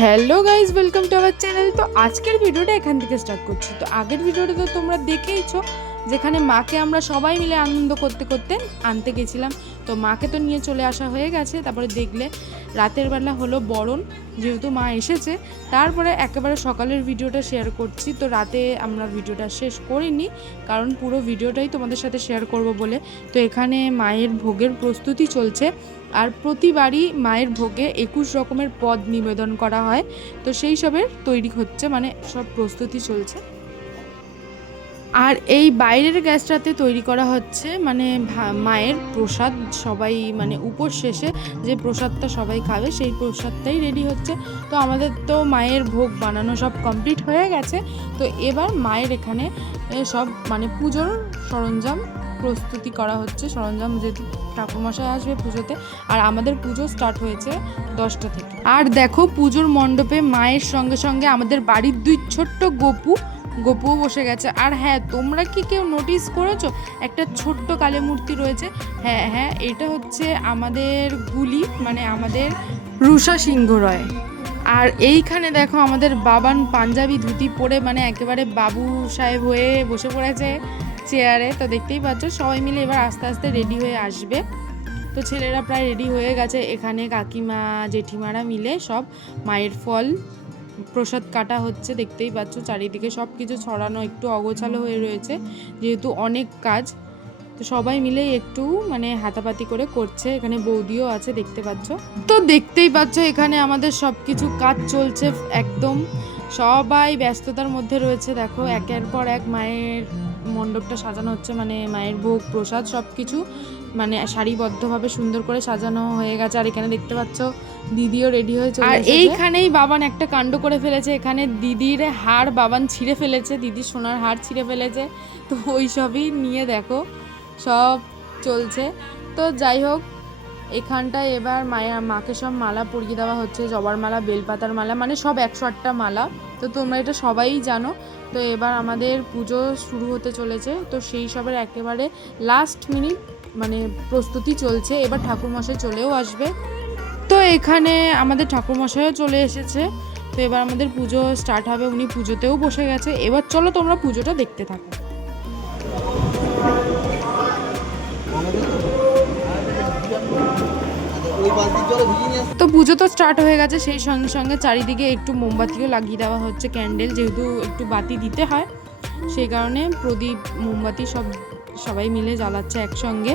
Hello guys welcome to our channel. তো আজকের ভিডিওটা এখান থেকে স্টার্ট করছি। তো আগের ভিডিওটা তো তোমরা দেখেইছো যেখানে মাকে আমরা সবাই মিলে আনন্দ করতে করতে আনতে গেছিলাম। তো মাকে তো নিয়ে চলে আসা হয়ে গেছে। তারপরে দেখলে রাতের বেলা হলো বরণ, যেহেতু মা এসেছে। তারপরে একেবারে সকালের ভিডিওটা শেয়ার করছি। তো রাতে আমরা ভিডিওটা শেষ করিনি, কারণ পুরো ভিডিওটাই তোমাদের সাথে শেয়ার করব বলে। তো এখানে মায়ের ভোগের প্রস্তুতি চলছে। আর প্রতিবারই মায়ের ভোগে একুশ রকমের পদ নিবেদন করা হয়। তো সেই সবের তৈরি হচ্ছে মানে সব প্রস্তুতি চলছে। আর এই বাইরের গ্যাসটাতে তৈরি করা হচ্ছে মানে মায়ের প্রসাদ সবাই মানে উপোস শেষে যে প্রসাদটা সবাই খাবে, সেই প্রসাদটাই রেডি হচ্ছে। তো আমাদের তো মায়ের ভোগ বানানো সব কমপ্লিট হয়ে গেছে। তো এবার মায়ের এখানে সব মানে পুজোর সরঞ্জাম প্রস্তুতি করা হচ্ছে। সরঞ্জাম যেহেতু ঠাকুরমশাই আসবে পুজোতে, আর আমাদের পুজো স্টার্ট হয়েছে দশটা থেকে। আর দেখো পুজোর মণ্ডপে মায়ের সঙ্গে সঙ্গে আমাদের বাড়ির দুই ছোট্ট গপু গপুও বসে গেছে। আর হ্যাঁ তোমরা কি কেউ নোটিস করেছ? একটা ছোট্ট কালী মূর্তি রয়েছে। হ্যাঁ হ্যাঁ এটা হচ্ছে আমাদের গুলি মানে আমাদের রুষা সিংহ রয়। আর এইখানে দেখো আমাদের বাবান পাঞ্জাবি ধুতি পরে মানে একেবারে বাবু সাহেব হয়ে বসে পড়েছে চেয়ারে তো দেখতেই পাচ্ছ, সবাই মিলে এবার আস্তে আস্তে রেডি হয়ে আসবে। তো ছেলেরা প্রায় রেডি হয়ে গেছে। এখানে কাকিমা, জেঠিমারা মিলে সব মায়ের ফল প্রসাদ কাটা হচ্ছে, দেখতেই পাচ্ছ। চারিদিকে সব কিছু ছড়ানো একটু অগোছালো হয়ে রয়েছে, যেহেতু অনেক কাজ। তো সবাই মিলে একটু মানে হাতাপাতি করে করছে। এখানে বৌদিও আছে, দেখতে পাচ্ছ। তো দেখতেই পাচ্ছ, এখানে আমাদের সব কিছু কাজ চলছে একদম। সবাই ব্যস্ততার মধ্যে রয়েছে, দেখো, একের পর এক মায়ের মণ্ডপটা সাজানো হচ্ছে মানে মায়ের ভোগ প্রসাদ সব কিছু মানে সারিবদ্ধভাবে সুন্দর করে সাজানো হয়ে গেছে। আর এখানে দেখতে পাচ্ছ দিদিও রেডি হয়ে চলে আর এইখানেই বাবান একটা কাণ্ড করে ফেলেছে। এখানে দিদির হাড় বাবান ছিঁড়ে ফেলেছে দিদির সোনার হাড় ছিঁড়ে ফেলেছে। তো ওই সবই নিয়ে দেখো সব চলছে। তো যাই হোক এখানটায় এবার মায়ের মাকে সব মালা পরিয়ে দেওয়া হচ্ছে, জবার মালা, বেলপাতার মালা মানে সব একশো আটটা মালা। তো তোমরা এটা সবাই জানো। তো এবার আমাদের পুজো শুরু হতে চলেছে। তো সেই সবের একেবারে লাস্ট মিনিট মানে প্রস্তুতি চলছে। এবার ঠাকুরমশাই চলেও আসবে। তো এখানে আমাদের ঠাকুরমশাইও চলে এসেছে। তো এবার আমাদের পুজো স্টার্ট হবে। উনি পুজোতেও বসে গেছে। এবার চলো তোমরা পুজোটা দেখতে থাকো। তো পুজো তো স্টার্ট হয়ে গেছে, সেই সঙ্গে সঙ্গে চারিদিকে একটু মোমবাতিও লাগিয়ে দেওয়া হচ্ছে ক্যান্ডেল যেহেতু একটু বাতি দিতে হয়, সেই কারণে প্রদীপ, মোমবাতি সব সবাই মিলে জ্বালাচ্ছে একসঙ্গে।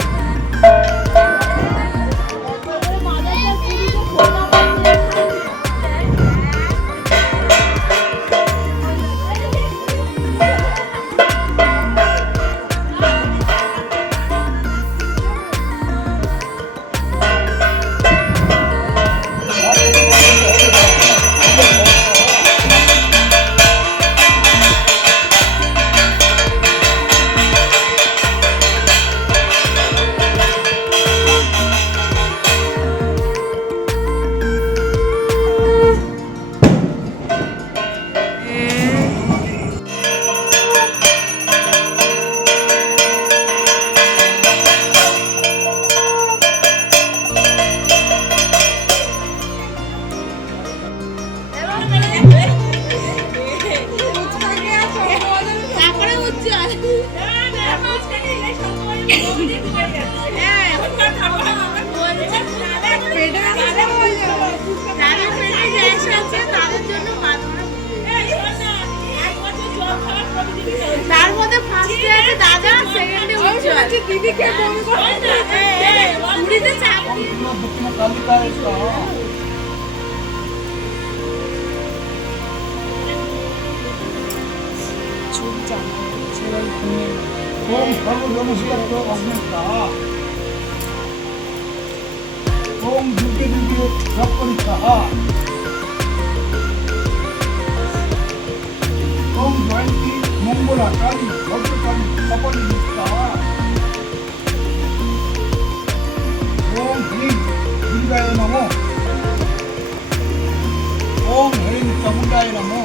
তার মধ্যে ফার্স্টে আছে দাদা সেকেন্ডে উজ্জ্বল দিদিকে ফোন করতে পুরীতে চাপ ওম সর্বজনশীলত্ব অগ্নেস্তা ওম যুগে যুগে সপরিক্ষা ওম জয়ন্তী মঙ্গলা কালী চামুণ্ডায় নমঃ ఓం హ్రీం సముదాయ నమో